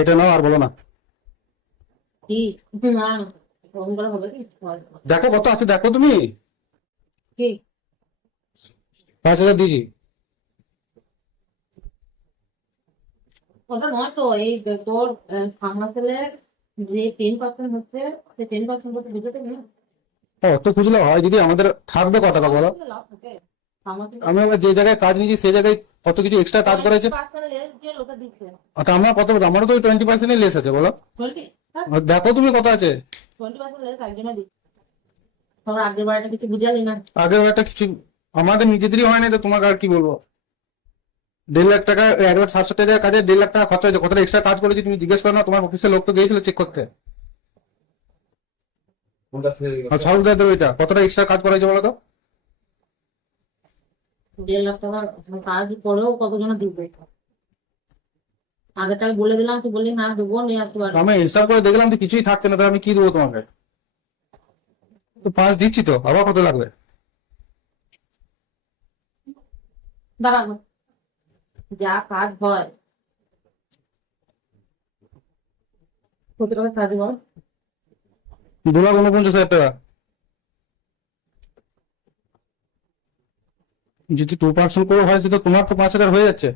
এটা নাও আর বলো না। দেখো কত আছে দেখো তুমি। পাঁচ হাজার দিয়েছি। ওটা নয় তো এই তোর সামনা ছেলের যে টেন পার্সেন্ট হচ্ছে সেই টেন পার্সেন্ট বুঝতে না? ও তো খুঁজলে হয় দিদি আমাদের থাকবে কথাটা বলো? আমি আবার যে জায়গায় কাজ নিয়েছি সেই জায়গায় কত কিছু এক্সট্রা কাজ করেছে? পার্সেন্ট আচ্ছা আমার কত আমারও তো টোয়েন্টি পার্সেন্টই লেস আছে বলো। দেখো তুমি কত আছে। পার্সেন্ট আগের বারটা কিছু বুঝালি না? আগের একটা কিছু আমাদের নিজেদেরই হয় না তো তোমাকে আর কি বলব? দেড় লাখ টাকা এক লাখ সাতশো টাকার কাজে দেড় লাখ টাকা খরচা হয়েছে। কতটা এক্সট্রা কাজ করেছি তুমি জিজ্ঞেস করো না তোমার অফিসের লোক তো গিয়েছিল চেক করতে। আর সরল দাদের ওইটা কতটা এক্সট্রা কাজ করা হয়েছে বলো তো? দেড় লাখ টাকার কাজ করেও কতজনে দিবে? আগেরটা আমি বলে দিলাম তুই বললি হ্যাঁ দেবো নিয়ে আসতে পারবি। আমি হিসাব করে দেখলাম যে কিছুই থাকছে না তাহলে আমি কি দেবো তোমাকে? তো পাঁচ দিচ্ছি তো আবার কত লাগবে? দাঁড়ানো যা কাজ হয়। কত টাকা কাজ বল দু লাখ উনপঞ্চাশ হাজার টাকা। যদি টু পার্সেন্ট করে হয় সেটা তোমার তো পাঁচ হাজার হয়ে যাচ্ছে।